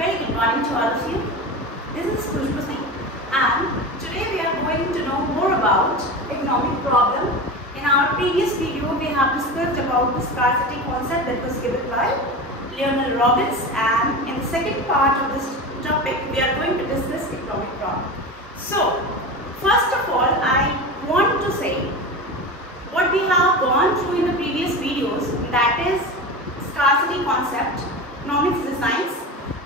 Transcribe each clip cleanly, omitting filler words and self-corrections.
Very good morning to all of you. This is Khushbu Singh, and today we are going to know more about economic problem. In our previous video, we have discussed about the scarcity concept that was given by Leonel Robbins, and in the second part of this topic, we are going to discuss economic problem. So, first of all, I want to say what we have gone through in the previous videos, that is scarcity concept. Economics is a science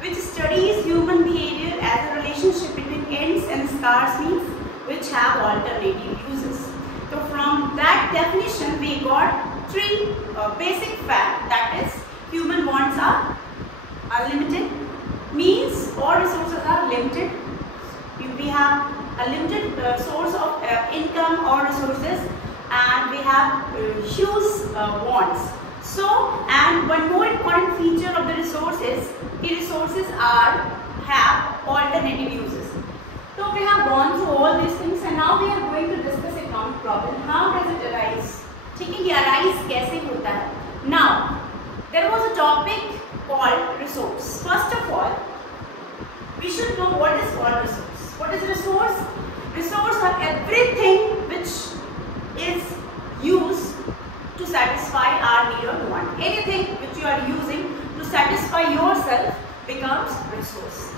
which studies human behavior as a relationship between ends and scarce means which have alternative uses. So from that definition we got three basic facts, that is human wants are unlimited, means or resources are limited. We have a limited source of income or resources, and we have huge wants. So, and one more important feature of the resources have alternative uses. So we have gone through all these things, and now we are going to discuss economic problem. How does it arise? ठीक है, ये arise कैसे होता है? Now, there was a topic called resource. First of all, we should know what is called resource. What is resource? Resource are everything which is used to satisfy our need or want. Anything which you are using to satisfy yourself becomes resource.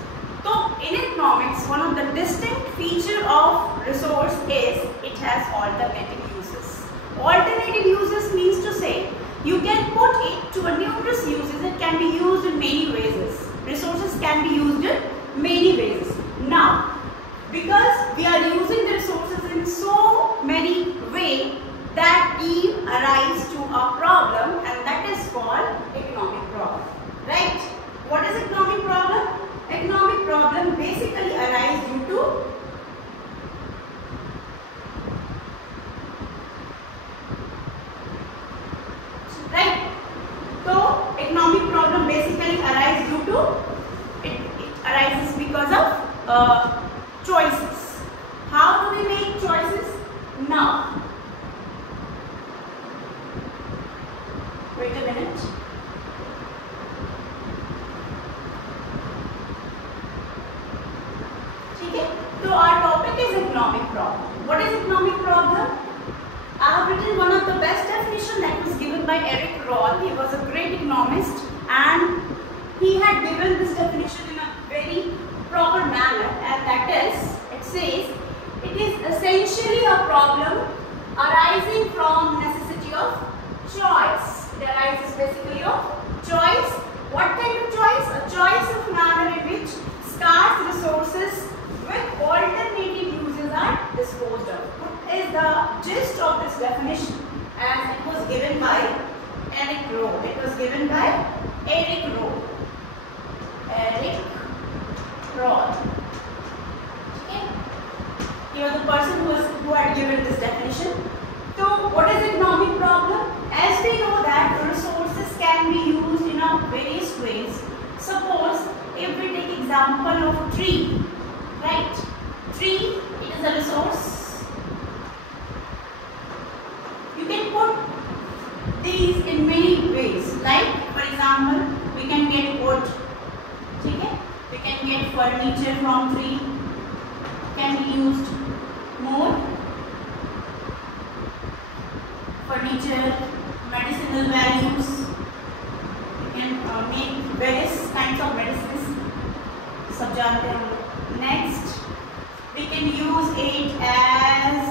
So in economics, one of the distinct feature of resource is it has alternative uses. Alternative uses means to say you can put it to a numerous uses. It can be used in many ways. Resources can be used in many ways. Now, because we are using the resources in so many ways, that give arise to a problem, and that is called economic problem. Right? What is economic problem? Economic problem basically arise due to right. So economic problem basically arise due to it arises because of choices. How do we make choices? Now, wait a minute. Okay. So our topic is economic problem. What is economic problem? I have written one of the best definition that was given by Eric Roll. He was a great economist, and he had given this definition in a very proper manner, and that is, it says, it is essentially a problem arising from necessity of choice. It arises basically of choice. What kind of choice? A choice of manner in which scarce resources with alternative uses are disposed of. What is the gist of this definition? As it was given by Eric Roll. It was given by Eric Roll. Eric Roll. Okay. He was the person who had given this definition. So, what is economic problem? As we know that resources can be used in various ways. Suppose if we take example of tree, right? Tree, it is a resource. You can put these in many ways. Like, for example, we can get wood. Okay? We can get furniture from tree. Can be used more. Furniture, medicinal values. We can make various kinds of medicines. सब जानते हैं हम लोग. Next, we can use it as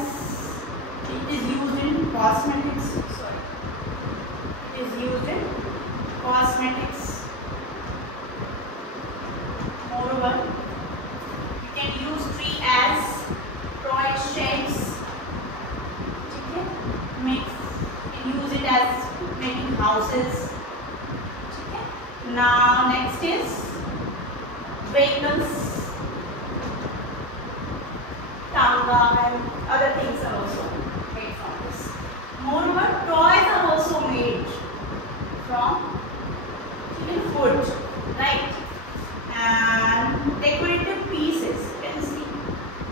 it is used in cosmetics. Sorry, it is used in cosmetics. Moreover, we can use tree as toy sheds. Okay, use it as making houses. Okay. Now next is vehicles, tanga and other things are also made from this. Moreover, toys are also made from wood, right? And decorative pieces. You can see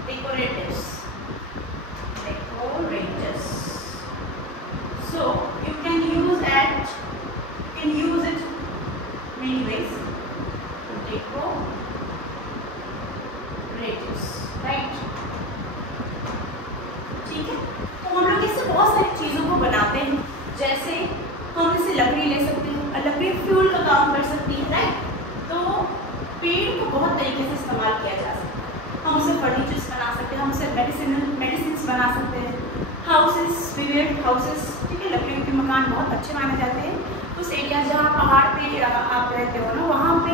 decoratives. So you can use it many ways. Deco built houses, ठीक है, लकड़ियों के मकान बहुत अच्छे माने जाते हैं। उस एरिया जहाँ पहाड़ पे आप रहते हो ना, वहाँ पे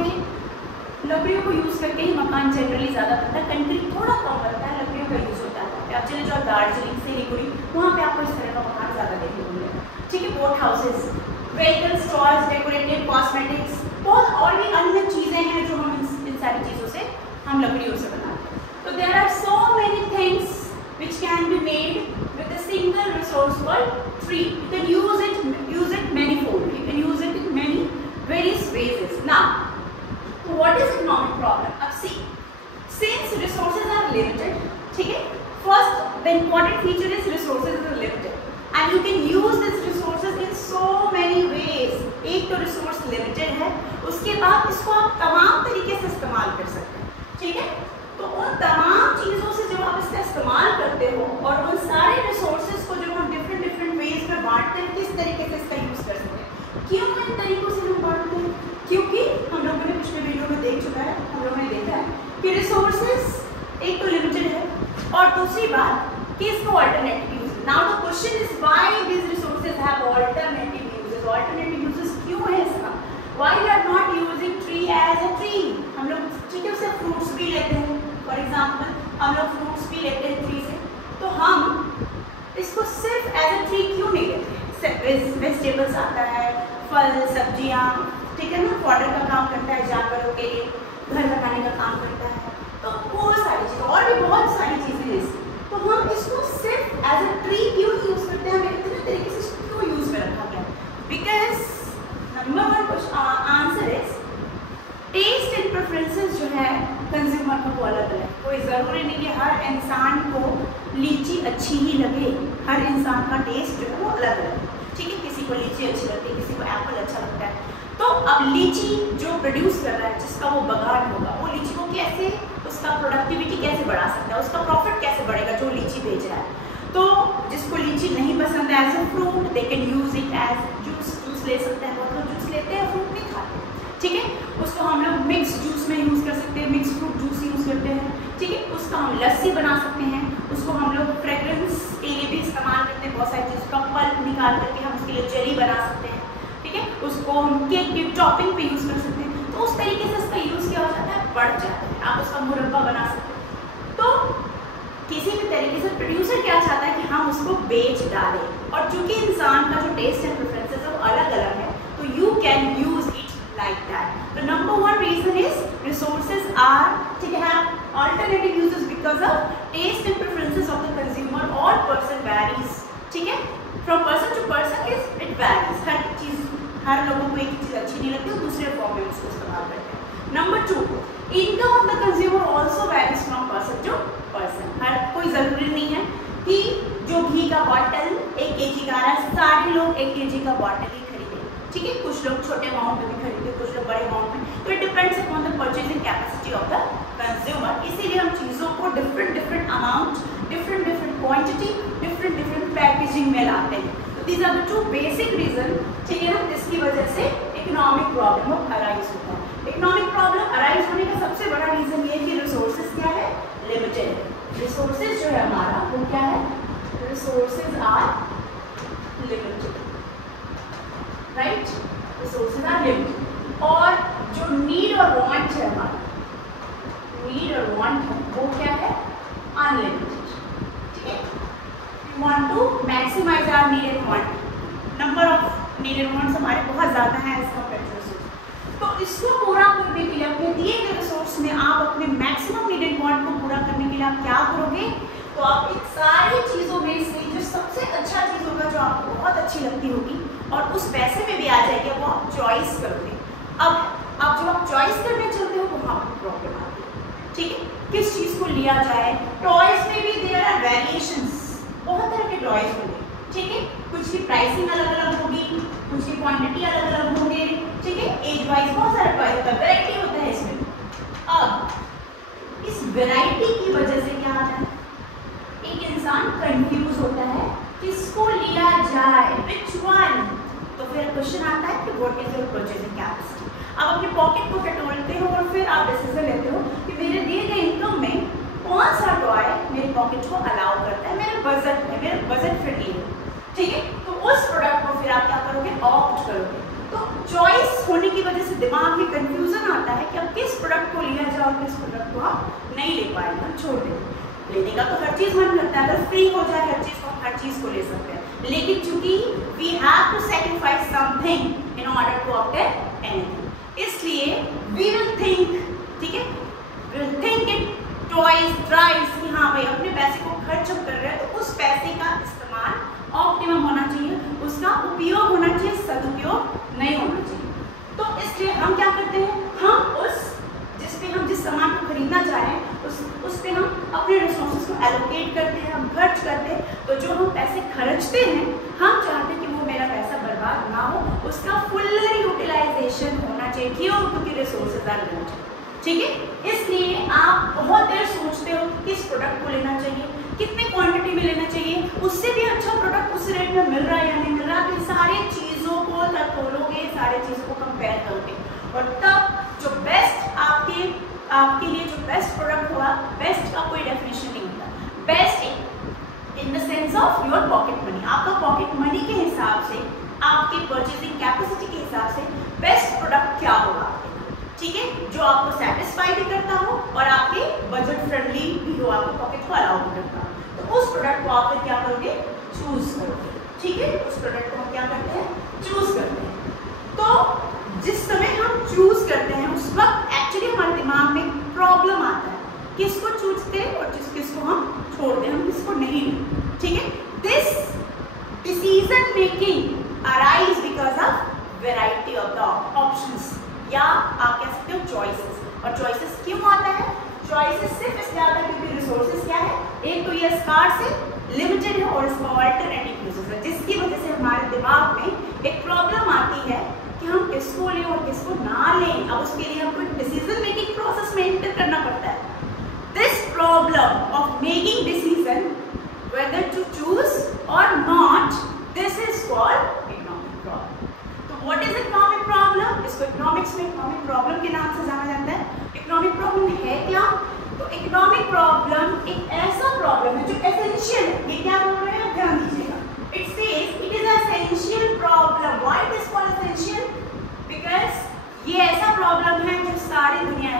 लकड़ियों को यूज़ करके ही मकान जनरली ज़्यादा बनता है, कंक्रीट थोड़ा कम बनता है, लकड़ियों का यूज़ होता है। आप चले जाओ दार्जिलिंग, सिलीगुड़ी, वहाँ पे आपको इस तरह का मकान ज़्यादा देखने को मिलेगा, ठीक है। Boat houses, vehicle stalls, decorated cosmetics, बहुत और भी अन्य चीज़ें हैं जो हम इन सारी चीज़ों से हम लकड़ियों से बनाते हैं। तो there are so many things which can be made with a single resource called tree. You can use it manifold. You can use it in many various ways. Now, what is economic problem? अब see, since resources are limited, ठीक है? First, the important feature is resources are limited, and you can use these resources in so many ways. एक तो resource limited है, उसके बाद इसको आप तमाम तरीके से इस्तेमाल कर सकते हैं, ठीक है? तो उन तमाम चीज़ों से जब आप इसका इस्तेमाल करते हो और उन सारे रिसोर्सेज को जब हम डिफरेंट वेज में बांटते हैं, किस तरीके से इसका यूज़ कर सकते हैं। क्यों इन तरीकों से हम बांटते हैं? क्योंकि हम लोगों ने पिछले वीडियो में देख चुका है, हम लोगों ने देखा है कि रिसोर्सेज एक तो लिमिटेड है और दूसरी बात कि इसको alternative use. Now the question is why this resources have alternative uses. Alternative uses क्यों है इसका? Why we are not using tree as a tree. हम लोग ठीक है, उससे फ्रूट्स भी लेते हैं, फॉर एग्जाम्पल हम लोग फ्रूट्स भी लेते हैं ट्री से, तो हम इसको सिर्फ एज अ ट्री क्यों नहीं लेते? वेजिटेबल्स आता है, फल सब्जियाँ, ठीक है ना, फॉडर का काम करता है, जानवरों के लिए घर बनाने का काम करता है, तो वो सारी चीज़ें और भी बहुत सारी चीज़ें हैं इसकी। तो हम इसको सिर्फ एज अ ट्री क्यों यूज़ करते हैं? हमें इतने तरीके से इसको क्यों यूज़ में रखा गया? Because number one answer is taste and preferences जो है कंज्यूमर का वो अलग अलग। कोई ज़रूरी नहीं है हर इंसान को लीची अच्छी ही लगे, हर इंसान का टेस्ट जो है वो अलग अलग है, ठीक है। किसी को लीची अच्छी लगती है, किसी को एप्पल अच्छा लगता है। तो अब लीची जो प्रोड्यूस कर रहा है, जिसका वो बागान होगा, वो लीची को कैसे, उसका प्रोडक्टिविटी कैसे बढ़ा सकता है, उसका प्रॉफिट कैसे बढ़ेगा जो लीची बेच रहा है। तो जिसको लीची नहीं पसंद है as a fruit, they can use it as juice ले सकते हैं, बहुत लोग जूस लेते हैं, फ्रूट नहीं खाते, ठीक है। उसको हम लोग मिक्स जूस में यूज़ कर सकते हैं, मिक्स फ्रूट जूस यूज़ करते हैं, ठीक है। उसका हम लस्सी बना सकते हैं, उसको हम लोग फ्रेग्रेंस के लिए भी इस्तेमाल करते हैं, बहुत सारी चीज़ का पल्प निकाल करके हम उसके लिए जेली बना सकते हैं, ठीक है। उसको हम केक की टॉपिंग पे यूज़ कर सकते हैं। तो उस तरीके से उसका यूज़ क्या हो जाता है, बढ़ जाता है। आप उसका मुरब्बा बना सकते हैं। तो किसी भी तरीके से प्रोड्यूसर क्या चाहता है कि हम उसको बेच डालें, और चूंकि इंसान का जो टेस्ट एंड प्रेफरेंसेस है वो अलग अलग है, तो you can use it like that. The number one reason is resources are to have alternative uses because of taste and preferences of the consumer or person varies, ठीक है। From person to person is it varies. हर चीज़, हर लोगों को एक चीज़ अच्छी नहीं लगती, दूसरे form में उसको इस्तेमाल करते हैं। Number two, income of the consumer also varies from person to person. हर कोई ज़रूरी नहीं है कि जो घी का बॉटल 1 kg का आ रहा है, सारे लोग 1 kg का बॉटल ही खरीदें, ठीक है। कुछ लोग छोटे अमाउंट में भी खरीदते, कुछ लोग बड़े अमाउंट में, तो it depends upon the purchasing capacity of the consumer. इसीलिए हम चीज़ों को different amount, different quantity, different packaging में लाते हैं। तो these are the two basic reason, ठीक है ना, जिसकी वजह से इकोनॉमिक प्रॉब्लम अराइज होता है। इकोनॉमिक प्रॉब्लम अराइज होने का सबसे बड़ा रीजन ये है कि रिसोर्सेज क्या है, लिमिटेड है। रिसोर्सेज जो है हमारा वो क्या है, resources are limited, right, resources are limited. और जो नीड और वांट है हमारा, नीड और वांट है वो क्या है, अनलिमिटेड, ठीक है। We want to maximize our need and want, number of need and wants हमारे बहुत ज़्यादा हैं एज कम्पेयर टू रिसोर्स। तो इसको पूरा करने के लिए, अपने दिए गए रिसोर्स में आप अपने मैक्सिमम नीड एंड वांट को पूरा करने के लिए आप क्या करोगे, तो आप इन सारी चीज़ों में से जो सबसे अच्छा चीज़ होगा, जो आपको बहुत अच्छी लगती होगी और उस पैसे में भी आ जाएगी, वो आप चॉइस करोगे। अब जब आप चॉइस करने चलते हो तो वहाँ पर प्रॉब्लम आती है, ठीक है। किस चीज़ को लिया जाए, टॉयज में भी देयर आर वेरिएशंस, बहुत तरह के टॉयज होंगे, ठीक है। कुछ की प्राइसिंग अलग अलग होगी, कुछ की क्वांटिटी अलग अलग होंगे, ठीक है। एज वाइज बहुत सारा टॉयज होता है, वैरायटी होता है इसमें। अब इस वैरायटी की वजह से क्या आता है, एक इंसान कंफ्यूज होता है किसको लिया जाए, विच वन। तो फिर क्वेश्चन आता है कि what is your purchasing capacity. आप अपने पॉकेट को टटोलते हो और फिर आप डिसीजन लेते हो कि मेरे दिए गए इनकम में कौन सा टॉय मेरे पॉकेट को अलाउ करता है, मेरे बजट में, मेरे बजट फ्रेंडली है। ठीक है, तो उस प्रोडक्ट को फिर आप क्या करोगे, ऑप्ट करोगे। तो चॉइस होने की वजह से दिमाग में कंफ्यूजन आता है कि अब किस प्रोडक्ट को लिया जाए और किस प्रोडक्ट को आप नहीं ले पाएंगे, हम छोड़ देंगे। लेने का तो हर चीज मन करता है, अगर फ्री हो जाए हर चीज को, हर चीज को ले सकते हैं, लेकिन चूंकि we have to sacrifice something in order to obtain anything, इसलिए वी विल थिंक, ठीक है, will think it twice thrice कि हाँ भाई अपने पैसे को खर्च कर रहे हैं तो उस पैसे का इस्तेमाल ऑप्टिमम होना चाहिए, उसका उपयोग होना चाहिए, सदुपयोग नहीं होना चाहिए। तो इसलिए हम क्या करते हैं, हम उस जिस सामान को खरीदना चाहें उस पे हम अपने रिसोर्सेज को एलोकेट करते हैं, हम खर्च करते हैं। तो जो हम पैसे खर्चते हैं हम चाहते हैं कि वो मेरा पैसा बर्बाद ना हो, उसका फुल्ली यूटिलाइजेशन होना चाहिए। क्यों? क्योंकि रिसोर्सेज आर लिमिटेड, ठीक है। इसलिए आप बहुत देर सोचते हो किस प्रोडक्ट को लेना चाहिए, कितनी क्वांटिटी में लेना चाहिए, उससे भी अच्छा प्रोडक्ट उस रेट में मिल रहा है या नहीं मिल रहा, फिर सारी चीज़ों को खोलोगे, सारी चीज़ों को कंपेयर करोगे और तब जो बेस्ट आपके लिए जो बेस्ट प्रोडक्ट हुआ, बेस्ट का कोई डेफिनेशन नहीं होता, best in the sense of your pocket money, आपका पॉकेट मनी के हिसाब से, आपके परचेजिंग कैपेसिटी के हिसाब से बेस्ट प्रोडक्ट क्या होगा, ठीक है, जो आपको सेटिस्फाई भी करता हो और आपके बजट फ्रेंडली भी हो, आपके पॉकेट को अलाउ भी करता हो। तो उस प्रोडक्ट को आप फिर क्या करोगे, चूज करोगे, ठीक है। उस प्रोडक्ट को हम क्या करते हैं, चूज करते हैं। तो जिस समय हम चूज करते हैं उस वक्त एक्चुअली हमारे दिमाग में प्रॉब्लम आता है, किसको चूज करें और किसको हम छोड़ दें, हम किसको नहीं लें, ठीक है। This decision making arise because of variety of the options, या आप कह सकते हो चॉइसेस। और चॉइसेस क्यों आता है, चॉइसेस सिर्फ इसलिए आता है क्योंकि रिसोर्सेज क्या है, एक तो ये स्कार्स है, लिमिटेड है और इसका ऑल्टरनेटिव यूजेस है, जिसकी वजह से हमारे दिमाग में एक प्रॉब्लम आती है कि हम किसको लें और किसको ना लें। अब उसके लिए हमको एक डिसीजन मेकिंग प्रोसेस में एंटर करना पड़ता है। This problem of making decision whether to choose or not, this is called economic problem. तो व्हाट इज इकोनॉमिक प्रॉब्लम, इसको इकोनॉमिक्स में इकोनॉमिक प्रॉब्लम के नाम से जाना जाता है। इकोनॉमिक प्रॉब्लम है क्या, तो इकोनॉमिक प्रॉब्लम एक ऐसा प्रॉब्लम है जो एसेंशियल है। ये क्या बोल रहे हैं, ध्यान दीजिएगा, it says it is essential problem. Why it is called essential, because ये ऐसा प्रॉब्लम है जो सारी दुनिया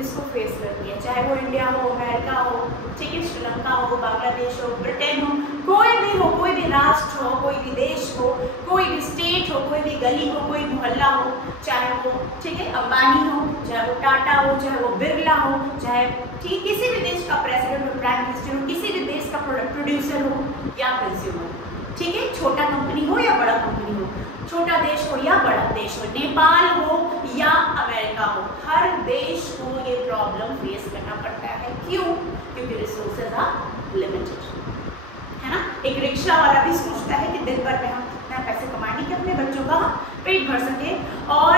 इसको फेस करती है, चाहे वो इंडिया हो, अमेरिका हो, ठीक है, श्रीलंका हो, बांग्लादेश हो, ब्रिटेन हो, कोई भी राष्ट्र हो, कोई भी देश हो, कोई भी स्टेट हो, कोई भी गली हो, कोई मोहल्ला हो, चाहे वो, ठीक है, अंबानी हो, चाहे वो टाटा हो, चाहे वो बिरला हो, चाहे ठीक किसी भी देश का प्रेसिडेंट हो, प्राइम मिनिस्टर हो, किसी भी देश का प्रोड्यूसर हो या कंज्यूमर, ठीक है, छोटा कंपनी हो या बड़ा कंपनी हो, छोटा देश हो या बड़ा देश हो, नेपाल हो या अमेरिका हो, हर देश को ये प्रॉब्लम फेस करना पड़ता है। क्यों? क्योंकि रिसोर्सेज आर लिमिटेड, है ना। एक रिक्शा वाला भी सोचता है कि दिन भर में हम कितना पैसे कमाएंगे कि अपने बच्चों का पेट भर सके, और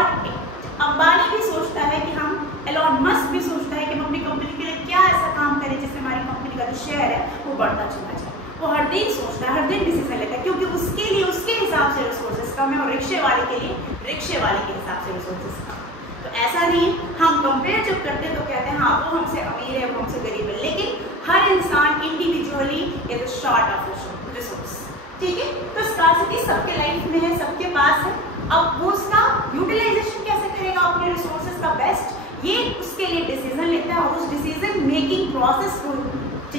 अंबानी भी सोचता है कि हम, एलॉन मस्क भी सोचता है कि हम अपनी कंपनी के लिए क्या ऐसा काम करें जिससे हमारी कंपनी का जो शेयर है वो बढ़ता चला जाए। वो हर दिन सोचता है, हर दिन डिसीजन लेता है, क्योंकि उसके लिए उसके हिसाब से रिसोर्सेज कम है और रिक्शे वाले के लिए रिक्शे वाले के हिसाब से रिसोर्सेज कम। तो ऐसा नहीं, हम कंपेयर जब करते हैं तो कहते हैं हाँ वो हमसे अमीर है, वो हमसे गरीब है, लेकिन हर इंसान individually is short of resource, ठीक है। तो स्कार्सिटी सबके लाइफ में है, सबके पास है। अब वो उसका यूटिलाइजेशन कैसे करेगा अपने रिसोर्सेज का बेस्ट, ये उसके लिए डिसीजन लेता है, और उस डिसीजन मेकिंग प्रोसेस को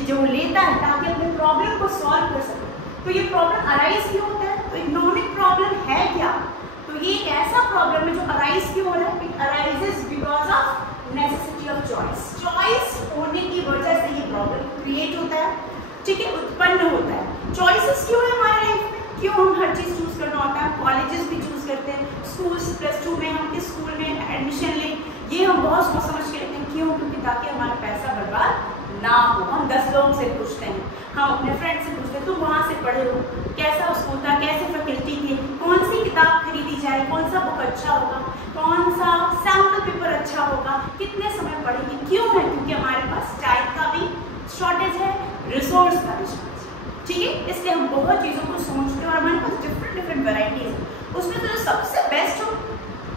जो लेता है ताकि अपने प्रॉब्लम को सॉल्व कर सके। तो ये प्रॉब्लम अराइज क्यों होता है, तो इकोनॉमिक प्रॉब्लम है क्या, तो ये एक ऐसा प्रॉब्लम है जो अराइज क्यों हो रहा है, it arises because of necessity of choice. Choice होने की वजह से ये प्रॉब्लम क्रिएट होता है, ठीक है, उत्पन्न होता है। चॉइसेस क्यों है हमारे लाइफ में, क्यों हम हर चीज चूज करना होता है, कॉलेजेस भी चूज करते हैं, स्कूल्स +2 में हम किस स्कूल में एडमिशन लें, ये हम बहुत सोच समझ के लेते हैं। क्यों? क्योंकि ताकि हमारा पैसा बर्बाद ना हो। हम 10 लोगों से पूछते हैं, हम अपने फ्रेंड से पूछते हैं, तुम वहाँ से पढ़े हो, कैसा स्कूल था, कैसे फैकल्टी थी, कौन सी किताब खरीदी जाए, कौन सा बुक अच्छा होगा, कौन सा सैम्पल पेपर अच्छा होगा, कितने समय पढ़ेंगे। क्यों है? क्योंकि हमारे पास टाइम का भी शॉर्टेज है, रिसोर्स का भी शॉर्टेज है, ठीक है। इसलिए हम बहुत चीज़ों को सोचते हैं और हमारे पास डिफरेंट वैराइटीज है। उसमें तो जो सबसे बेस्ट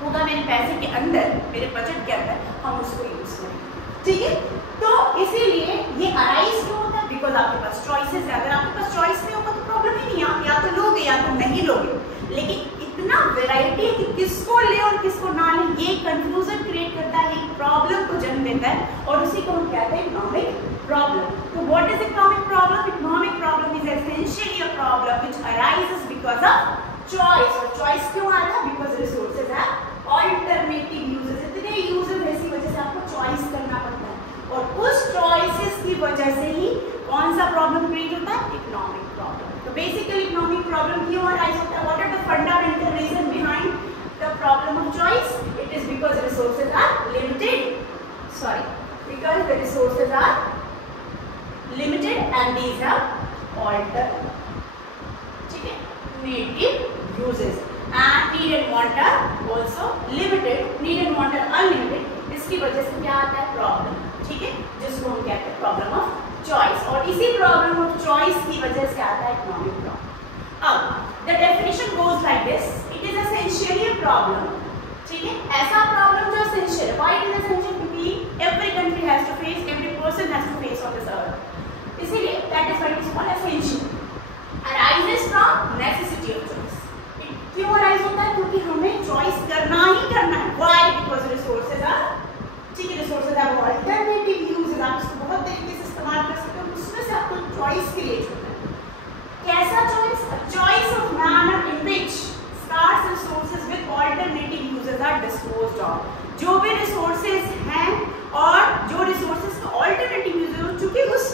होगा मेरे पैसे के अंदर, मेरे बजट के अंदर, हम उसको यूज करें, ठीक है। तो इसीलिए ये अराइज क्यों होता है, बिकॉज आपके पास चॉइसेस है। अगर आपके पास चॉइस नहीं होगा तो प्रॉब्लम ही नहीं है, आप या तो लोगे या तो नहीं लोगे। लेकिन इतना वैरायटी है कि किसको ले और किसको ना ले, ये कंफ्यूजन क्रिएट करता है, एक प्रॉब्लम को जन्म देता है और उसी को हम कहते हैं इकोनॉमिक प्रॉब्लम। तो what is economic problem? Economic problem is essentially a problem which arises because of choice. और चॉइस क्यों आता है? Because resources have alternative uses. इतने यूजेस है, इसी वजह से आपको चॉइस करना पड़ता है और उस चॉइसेस की वजह से ही कौन सा प्रॉब्लम क्रिएट होता है? Economic problem. तो बेसिकली इकोनॉमिक प्रॉब्लम क्यों अराइज होता है? What are the fundamental reason behind the problem of choice? It is because resources are limited, because the resources are limited and these are alternative uses, and need and want are also limited, need and want are unlimited। इसकी वजह से क्या आता है? Problem, ठीक है, जिसको हम कहते हैं प्रॉब्लम ऑफ चॉइस। और इसी प्रॉब्लम ऑफ चॉइस की वजह से आता है इकोनॉमिक प्रॉब्लम। अब the definition goes like this, it is essentially a problem, ठीक है, ऐसा प्रॉब्लम जो एसेंशियल है। Why it is essential? क्योंकि every country has to face, every person has to face on this earth, इसीलिए that is why it is called essential. Arises from necessity of choice. क्यों arise होता है? क्योंकि हमें choice करना ही करना है। व्हाई? बिकॉज रिसोर्सेज आर, ठीक है, रिसोर्सेज हैव ऑल्टरनेटिव यूजेस। आप इसको बहुत तरीके से इस्तेमाल कर सकते हो, उसमें से आपको चॉइस क्रिएट होता है। कैसा choice? Choice of manner in which scarce resources with alternative uses are disposed of. जो भी रिसोर्सेज हैं और जो रिसोर्सेज का ऑल्टरनेटिव यूजेस हो चुके उस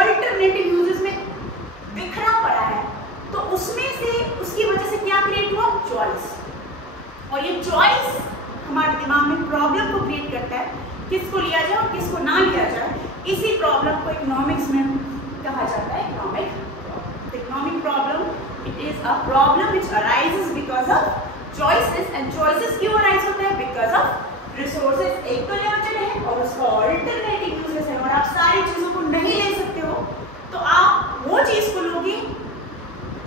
ऑल्टरनेटिव यूजेस में बिखरा पड़ा है, तो उसमें से उसकी वजह से क्या क्रिएट हुआ? चॉइस। और ये चॉइस हमारे दिमाग में प्रॉब्लम को क्रिएट करता है, किसको लिया जाए और किसको ना लिया जाए। इसी प्रॉब्लम को इकोनॉमिक्स में कहा जाता है economic problem. Economic problem it is a problem which arises because of choices, and choices क्यों अराइज होता है? बिकॉज ऑफ रिसोर्सेज एक तो लिमिटेड है और उसका ऑल्टरनेटिव यूजेस है, और आप सारी चीजों को नहीं ले सकते हो, तो आप वो चीज को लोगे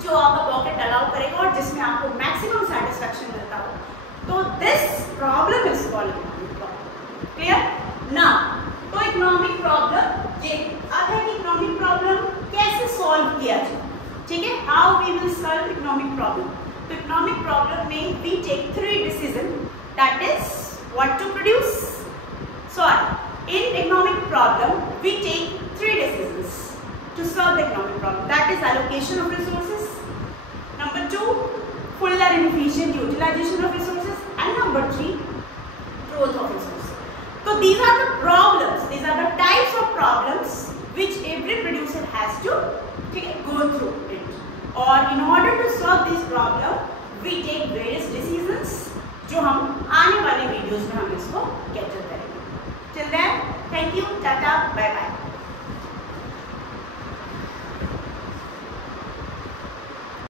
जो आपका पॉकेट अलाउ करेगा और जिसमें आपको मैक्सिमम सेटिस्फैक्शन मिलता हो। तो this problem is called economic problem. Clear ना? तो इकोनॉमिक प्रॉब्लम ये अब है कि इकोनॉमिक प्रॉब्लम कैसे सॉल्व किया जाए, ठीक है, how we will solve economic problem. तो इकोनॉमिक प्रॉब्लम में we take 3 decision, that is what to produce. Sorry, in economic problem we take 3 decisions to solve the economic problem, that is allocation of resources, number 2 fuller and efficient utilization of resources, and number 3 growth of resources. So these are the problems, these are the types of problems which every producer has to go through it, or in order to solve this problem we take various decisions जो हम आने वाले videos में हम इसको capture करेंगे। Till then, thank you, tata, bye bye.